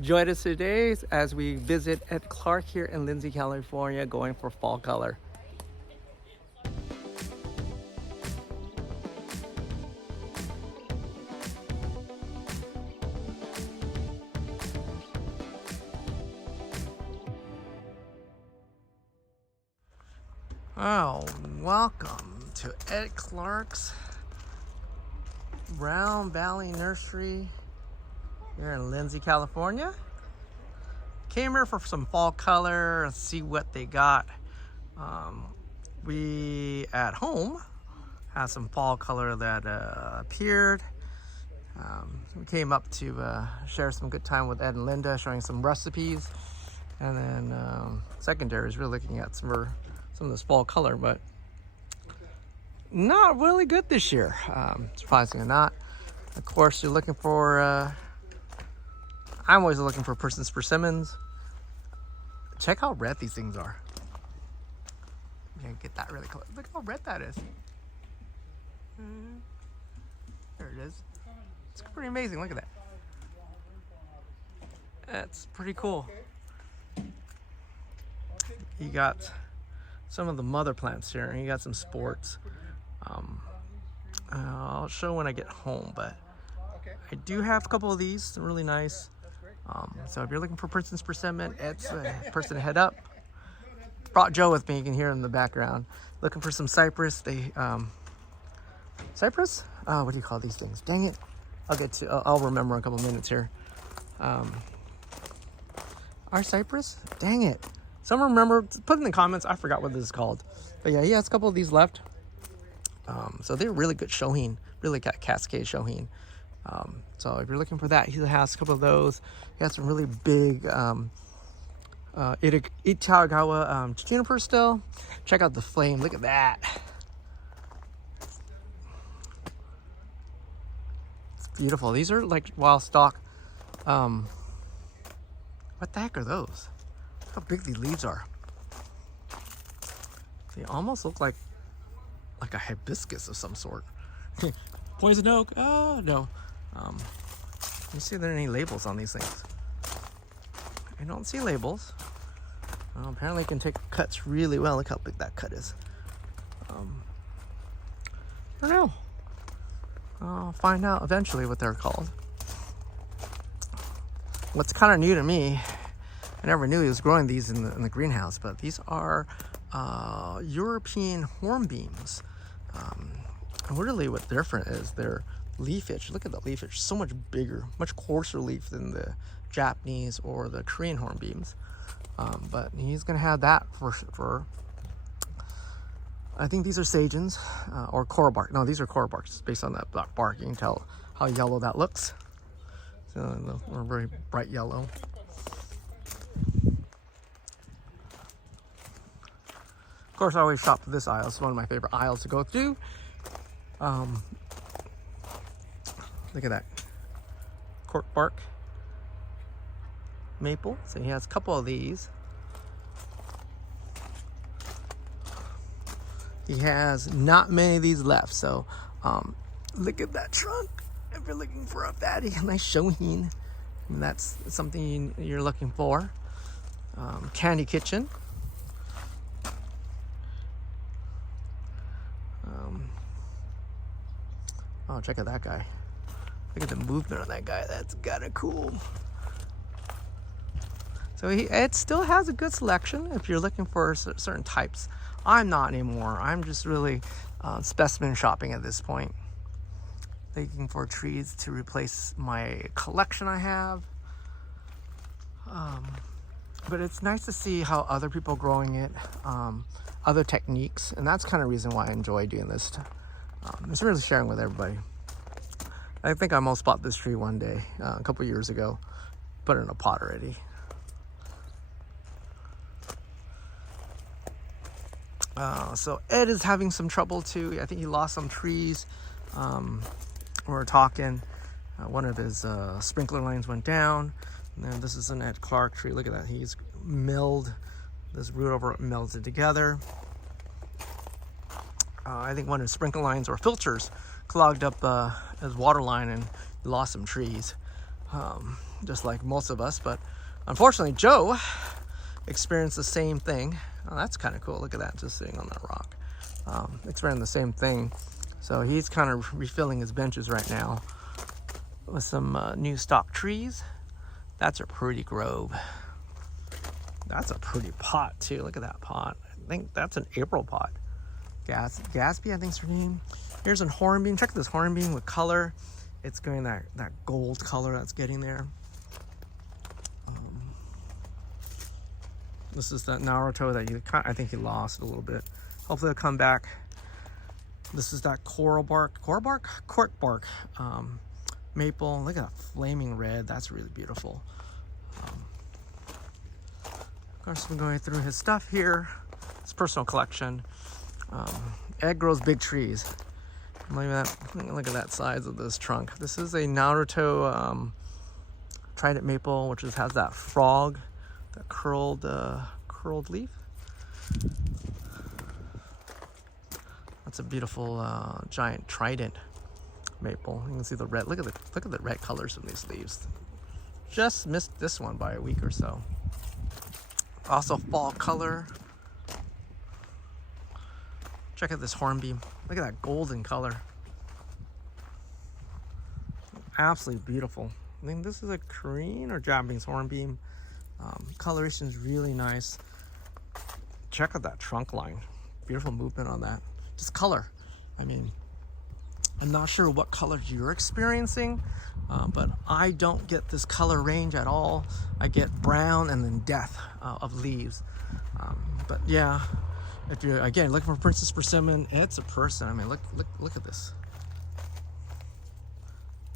Join us today as we visit Ed Clark here in Lindsay, California, going for fall color. Oh, welcome to Ed Clark's Round Valley Nursery here in Lindsay, California. Came here for some fall color and see what they got. We at home had some fall color that appeared. We came up to share some good time with Ed and Linda, showing some recipes, and then secondary is really looking at some of this fall color, but not really good this year. Surprisingly not. Of course, you're looking for, I'm always looking for Persons persimmons. Check how red these things are. You can get that really close. Look how red that is. There it is. It's pretty amazing. Look at that. That's pretty cool. You got some of the mother plants here, and you got some sports. I'll show when I get home, but I do have a couple of these. They're really nice. So if you're looking for Persons persimmon, it's a person to head up. Brought Joe with me. You can hear him in the background. Looking for some cypress. Cypress? Oh, what do you call these things? Dang it! I'll remember in a couple minutes here. Our cypress? Dang it! Someone remember? Put in the comments. I forgot what this is called. But yeah, he has a couple of these left. So they're really good shohin. Really got cascade shohin. So if you're looking for that, he has a couple of those. He has some really big Itagawa juniper still. Check out the flame. Look at that. It's beautiful. These are like wild stock. What the heck are those? Look how big these leaves are. They almost look like a hibiscus of some sort. Poison oak? Oh no. Let me see if there are any labels on these things. I don't see labels. Apparently it can take cuts really well. Look how big that cut is. I don't know. I'll find out eventually what they're called. What's kind of new to me, I never knew he was growing these in the greenhouse, but these are European hornbeams. Really what different is their leafage. Look at the leafage, so much bigger, much coarser leaf than the Japanese or the Korean hornbeams. But he's gonna have that for I think these are Sagens or coral bark. No, these are coral barks. Based on that black bark, you can tell how yellow that looks. So they're very bright yellow. Of course, I always shop for this aisle. It's one of my favorite aisles to go through. Look at that. Cork bark. Maple. So he has a couple of these. He has not many of these left. So look at that trunk. If you're looking for a fatty, nice shohin. That's something you're looking for. Candy Kitchen. Oh, check out that guy. Look at the movement on that guy. That's kind of cool. So it still has a good selection if you're looking for certain types. I'm not anymore. I'm just really specimen shopping at this point. Looking for trees to replace my collection I have. But it's nice to see how other people are growing it, other techniques, and that's kind of reason why I enjoy doing this. It's really sharing with everybody. I think I almost bought this tree one day, a couple years ago. Put it in a pot already. So Ed is having some trouble too. I think he lost some trees. We were talking. One of his sprinkler lines went down. And then this is an Ed Clark tree. Look at that. He's milled this root over, melds it together. I think one of his sprinkler lines or filters clogged up his water line and lost some trees. just like most of us. But unfortunately, Joe experienced the same thing. Oh, that's kind of cool. Look at that, just sitting on that rock. Experiencing the same thing. So he's kind of refilling his benches right now with some new stock trees. That's a pretty grove. That's a pretty pot too. Look at that pot. I think that's an April pot. Gatsby, I think's her name. Here's a hornbeam. Check this hornbeam with color. It's going that gold color that's getting there. This is that Naruto that I think he lost a little bit. Hopefully it'll come back. This is that cork bark maple. Look at that flaming red. That's really beautiful. Of course, I'm going through his stuff here. His personal collection. Ed grows big trees. Look at that size of this trunk. This is a Naruto trident maple, which has that frog, that curled leaf. That's a beautiful giant trident maple. You can see the red. Look at the red colors of these leaves. Just missed this one by a week or so. Also fall color. Check out this hornbeam. Look at that golden color. Absolutely beautiful. I think this is a Korean or Japanese hornbeam. Coloration is really nice. Check out that trunk line. Beautiful movement on that. Just color. I mean, I'm not sure what color you're experiencing, but I don't get this color range at all. I get brown and then death of leaves. But yeah, if you're again looking for Princess Persimmon, it's a person. I mean, look at this.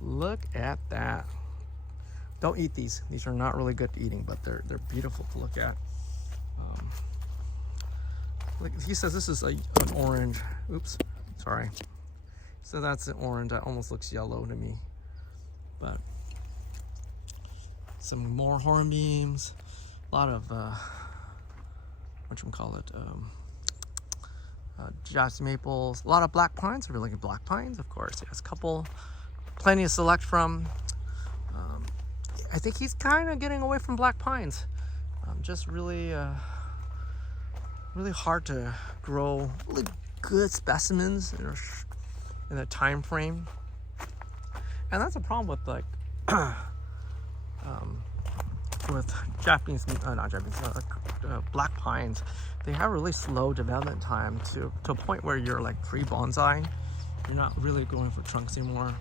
Look at that. Don't eat these. These are not really good eating, but they're beautiful to look at. He says this is an orange. Oops, sorry. So that's an orange. That almost looks yellow to me. But some more hornbeams. A lot of Japanese maples. A lot of black pines. We're looking at black pines, of course. He has a couple, plenty to select from. I think he's kind of getting away from black pines. Just really hard to grow really good specimens in a time frame, and that's a problem with like with black pines. They have really slow development time to a point where you're like pre-bonsai. You're not really going for trunks anymore.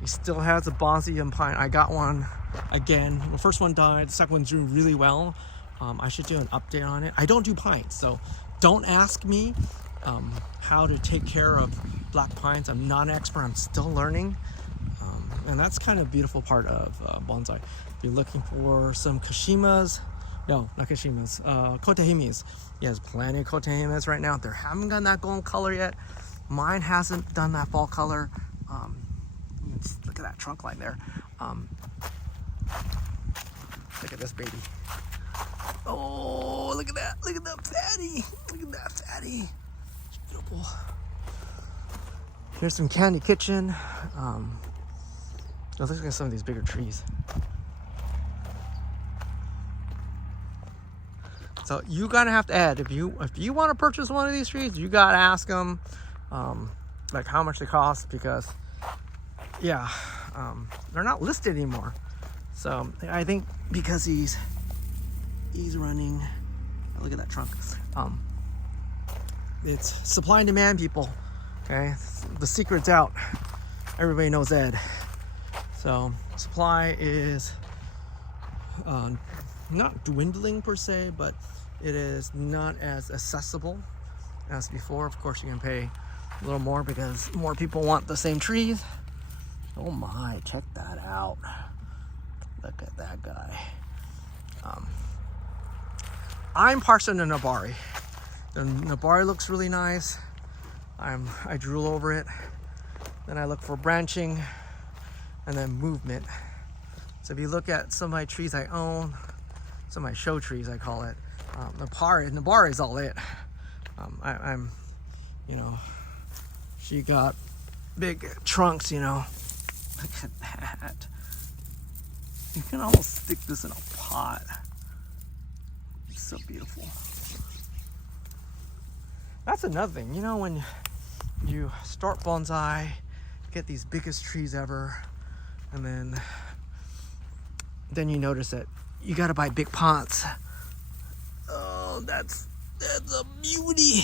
He still has a bonsai pine. I got one again. The first one died. The second one's doing really well. I should do an update on it. I don't do pines, so don't ask me how to take care of black pines. I'm not an expert. I'm still learning. And that's kind of a beautiful part of bonsai. If you're looking for some Kashimas, no, not Kashimas, Kotehimes. There's plenty of Kotehimes right now. They haven't gotten that golden color yet. Mine hasn't done that fall color. Look at that trunk line there. Look at this baby. Oh, look at that. Look at that fatty. Look at that fatty. It's beautiful. Here's some Candy Kitchen. Let's look at some of these bigger trees. So you gotta have to add, if you want to purchase one of these trees, you gotta ask them like how much they cost, because yeah, they're not listed anymore. So I think because he's running, look at that trunk. It's supply and demand, people. Okay, the secret's out. Everybody knows Ed. So supply is not dwindling per se, but it is not as accessible as before. Of course, you can pay a little more because more people want the same trees. Oh my, check that out. Look at that guy. I'm partial to Nabari. The Nabari looks really nice. I drool over it. Then I look for branching and then movement. So if you look at some of my trees I own, some of my show trees I call it, Nabari is all it. I'm, you know, she got big trunks, you know. Look at that. You can almost stick this in a pot. It's so beautiful. That's another thing, you know, when you start bonsai, get these biggest trees ever, and then you notice that you gotta buy big pots. Oh, that's a beauty.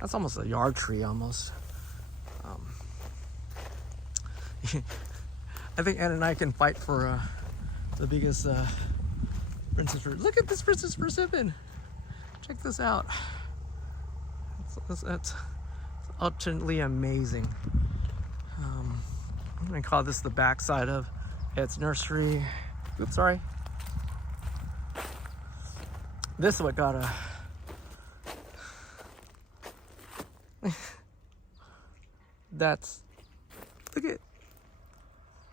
That's almost a yard tree, almost. I think Ed and I can fight for the biggest princess fruit. Look at this princess persimmon. Check this out. That's utterly amazing. I'm gonna call this the backside of Ed's nursery. Oops, sorry. This is what got a that's, look at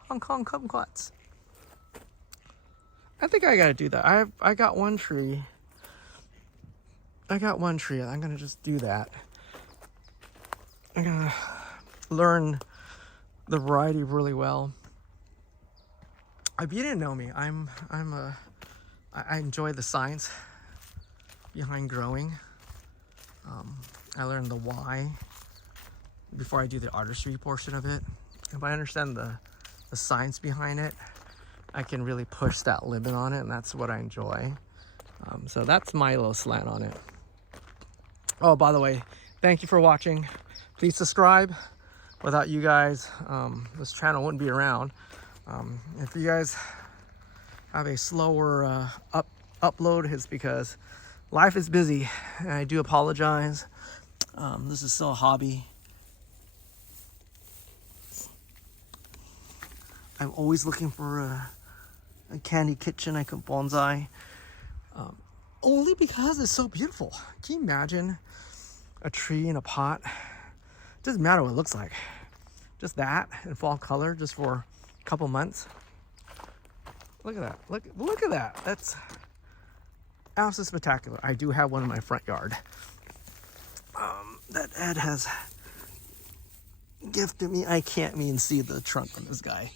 Hong Kong kumquats. I think I gotta do that. I got one tree. I'm gonna just do that. I'm gonna learn the variety really well. If you didn't know me, I enjoy the science behind growing. I learned the why before I do the artistry portion of it. If I understand the science behind it, I can really push that limit on it, and that's what I enjoy. So that's my little slant on it. Oh, by the way, thank you for watching. Please subscribe. Without you guys, this channel wouldn't be around. If you guys have a slower upload, it's because life is busy, and I do apologize. This is still a hobby. I'm always looking for a candy kitchen I can bonsai. Only because it's so beautiful. Can you imagine a tree in a pot? It doesn't matter what it looks like. Just that in fall color, just for a couple months. Look at that. Look at that. That's absolutely spectacular. I do have one in my front yard that Ed has gifted me. I can't even see the trunk on this guy.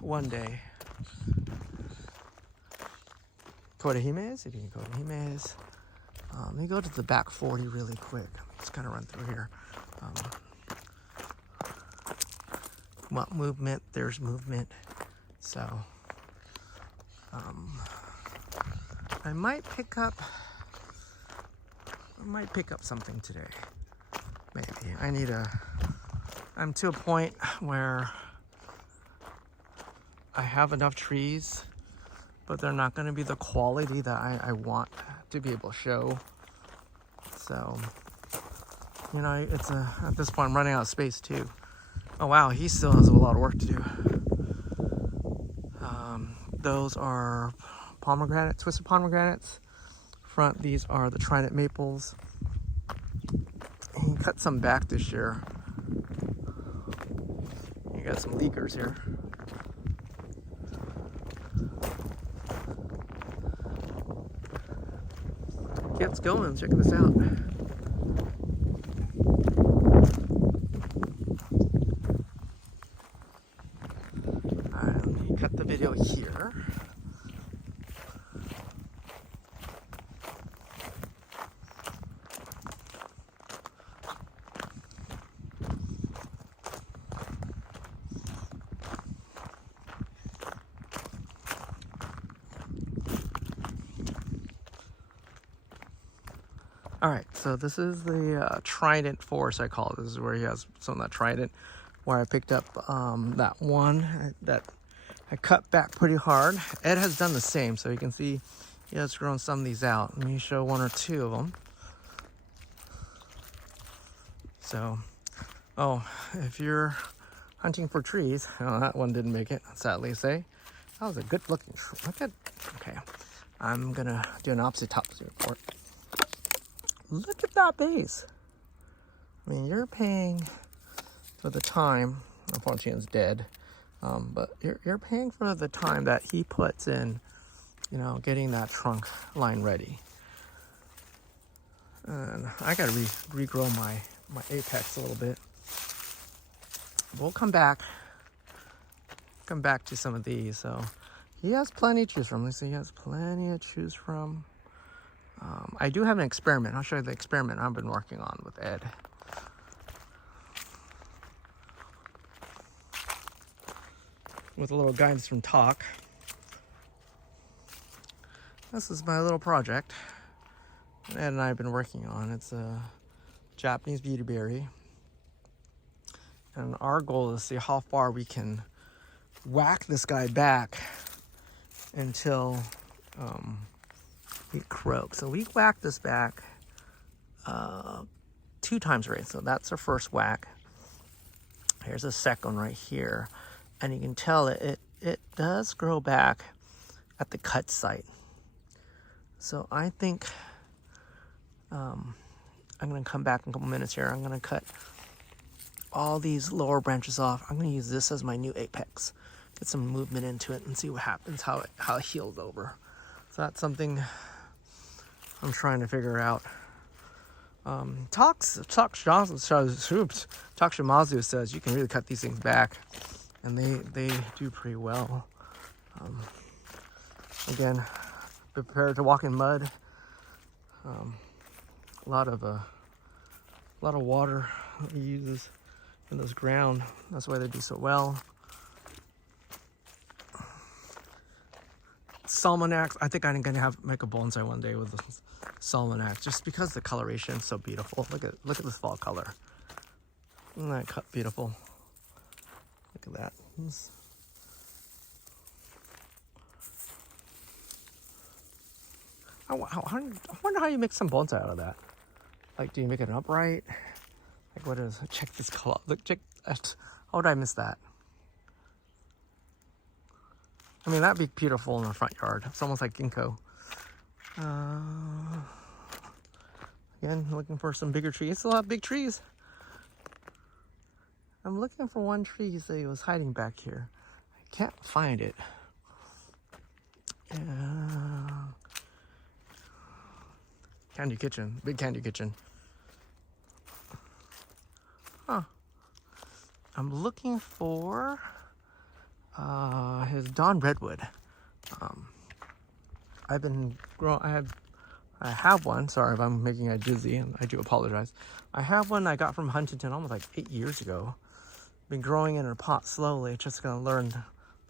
One day. Kodahimes, if you can Kodahimes. Let me go to the back 40 really quick. Just kind of run through here. Want movement? There's movement. So I might pick up something today. Maybe. I'm to a point where I have enough trees, but they're not going to be the quality that I want to be able to show. So, you know, at this point I'm running out of space too. Oh wow, he still has a lot of work to do. Those are pomegranate, twisted pomegranates. Front, these are the trident maples. He cut some back this year. You got some leakers here. Gets going. Check this out. Alright, let me cut the video here. All right, so this is the trident forest, I call it. This is where he has some of that trident, where I picked up that one that I cut back pretty hard. Ed has done the same, so you can see he has grown some of these out. Let me show one or two of them. So, oh, if you're hunting for trees, oh, that one didn't make it, sadly say. That was a good looking tree. Look at, okay, I'm gonna do an opposite topsy report. Look at that base. I mean, you're paying for the time. Unfortunately, it's dead. But you're paying for the time that he puts in, you know, getting that trunk line ready. And I gotta regrow my apex a little bit. we'll come back to some of these. So he has plenty to choose from. Let's see, he has plenty to choose from. I do have an experiment. I'll show you the experiment I've been working on with Ed. With a little guidance from Talk. This is my little project Ed and I have been working on. It's a Japanese beautyberry. And our goal is to see how far we can whack this guy back until he croaks. So we whacked this back 2 times already. So that's our first whack. Here's a second one right here. And you can tell it does grow back at the cut site. So I think I'm going to come back in a couple minutes here. I'm going to cut all these lower branches off. I'm going to use this as my new apex. Get some movement into it and see what happens, how it heals over. So that's something I'm trying to figure out. Takshimazu says you can really cut these things back, and they do pretty well. Again, be prepared to walk in mud. A lot of water he uses in this ground. That's why they do so well. Salmonax. I think I'm gonna make a bonsai one day with the Salmonax, just because the coloration is so beautiful. Look at this fall color. Isn't that beautiful? Look at that. I wonder how you make some bonsai out of that. Like, do you make it upright? Like, what is? Check this color. Look, check. How would I miss that? I mean, that'd be beautiful in the front yard. It's almost like ginkgo. Again, looking for some bigger trees. Still have big trees. I'm looking for one tree that was hiding back here. I can't find it. Candy kitchen, big candy kitchen. Huh. I'm looking for his Dawn Redwood. I've been growing. I have one. Sorry if I'm making a dizzy, and I do apologize. I have one I got from Huntington almost like 8 years ago. Been growing in a pot slowly, just gonna learn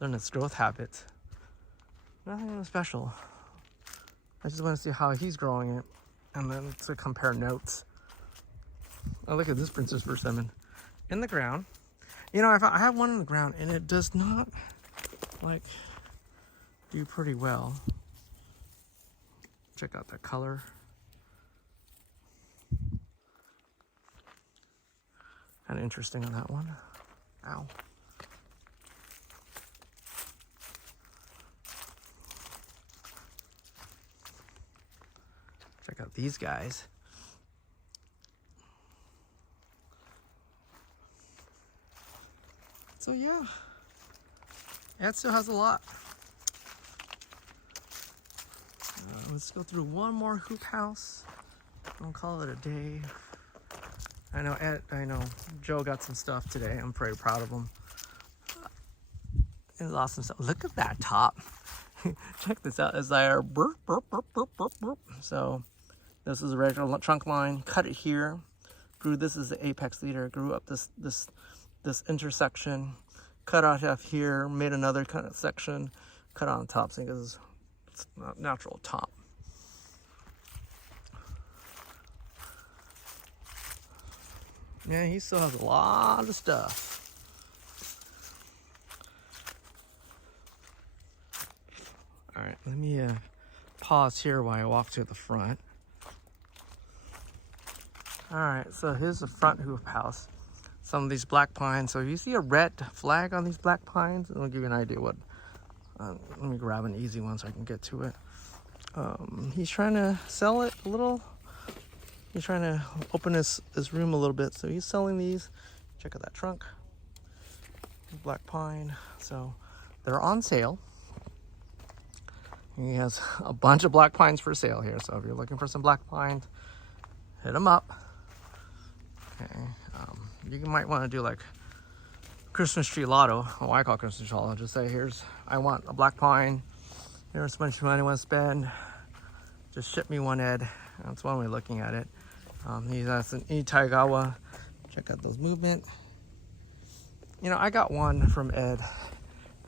its growth habits. Nothing special. I just want to see how he's growing it, and then to compare notes. Oh, look at this Princess Persimmon in the ground. You know, I have one in the ground, and it does not like do pretty well. Check out that color. Kind of interesting on that one. Ow. Check out these guys. So yeah, it still has a lot. Let's go through one more hoop house. I'll call it a day. I know Joe got some stuff today. I'm pretty proud of him. It's awesome stuff. Look at that top. Check this out. As I burp, burp, burp, burp, burp, burp. So this is a regular trunk line. Cut it here. Grew this is the apex leader. Grew up this intersection. Cut off here. Made another kind of section. Cut on top. So it's not natural top. Yeah, he still has a lot of stuff. All right, let me pause here while I walk to the front. All right, so here's the front hoop house. Some of these black pines. So if you see a red flag on these black pines, it'll give you an idea what. Let me grab an easy one so I can get to it. He's trying to sell it a little. He's trying to open his room a little bit, so he's selling these. Check out that trunk, black pine. So they're on sale. He has a bunch of black pines for sale here. So if you're looking for some black pines, hit him up. Okay, you might want to do like Christmas tree lotto. Oh, I call it Christmas tree lotto. Just say, I want a black pine. Here's how much money I want to spend. Just ship me one, Ed. That's one way of looking at it. That's an Itaigawa. Check out those movement. You know, I got one from Ed that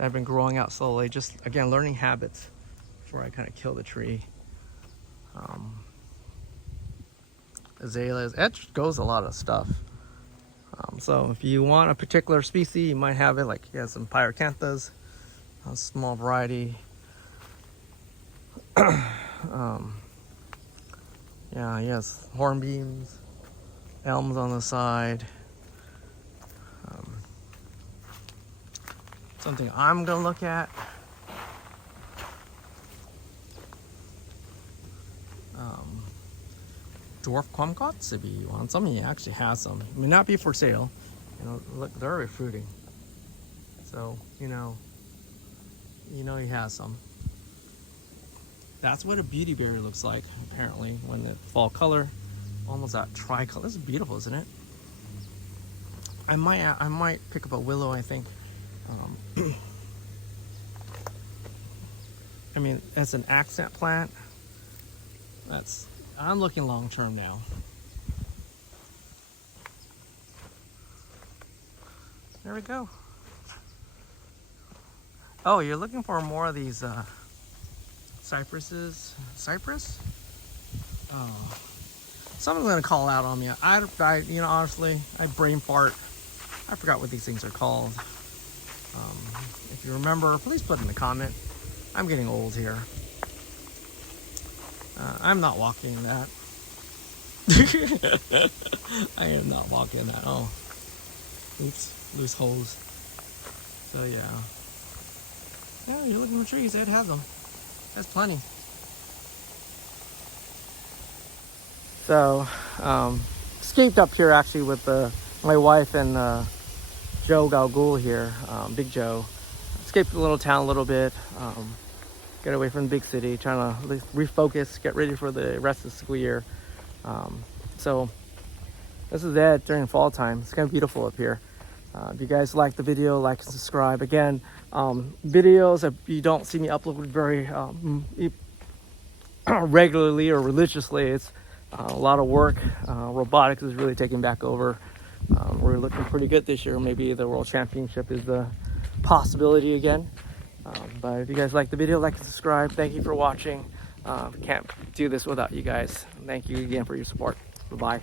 I've been growing out slowly. Just, again, learning habits before I kind of kill the tree. Azaleas. Ed goes a lot of stuff. So if you want a particular species, you might have it. Like he has some pyrocanthas, a small variety. Yeah, he has hornbeams, elms on the side. Something I'm gonna look at. Dwarf kumquats, if you want some. He actually has some. It may not be for sale. You know, look, they're already fruiting. So, you know he has some. That's what a beauty berry looks like, apparently, when the fall color. Almost that tricolor. This is beautiful, isn't it? I might pick up a willow, I think. I mean, as an accent plant, I'm looking long term now. There we go. Oh, you're looking for more of these cypresses? Cypress? Oh, someone's gonna call out on me. You know, honestly, I brain fart. I forgot what these things are called. If you remember, please put in the comment. I'm getting old here. I'm not walking that. I am not walking that. Oh, oops, loose holes. So yeah, you're looking for trees. Ed has them. That's plenty. So, escaped up here actually with my wife and Joe Galgul here, Big Joe. Escaped the little town a little bit. Get away from the big city, trying to refocus, get ready for the rest of the school year. So this is Ed during fall time. It's kind of beautiful up here. If you guys like the video, like and subscribe. Again, videos that you don't see me upload very regularly or religiously. It's a lot of work. Robotics is really taking back over. We're looking pretty good this year. Maybe the World Championship is the possibility again. But if you guys like the video, like and subscribe. Thank you for watching. Can't do this without you guys. Thank you again for your support. Bye-bye.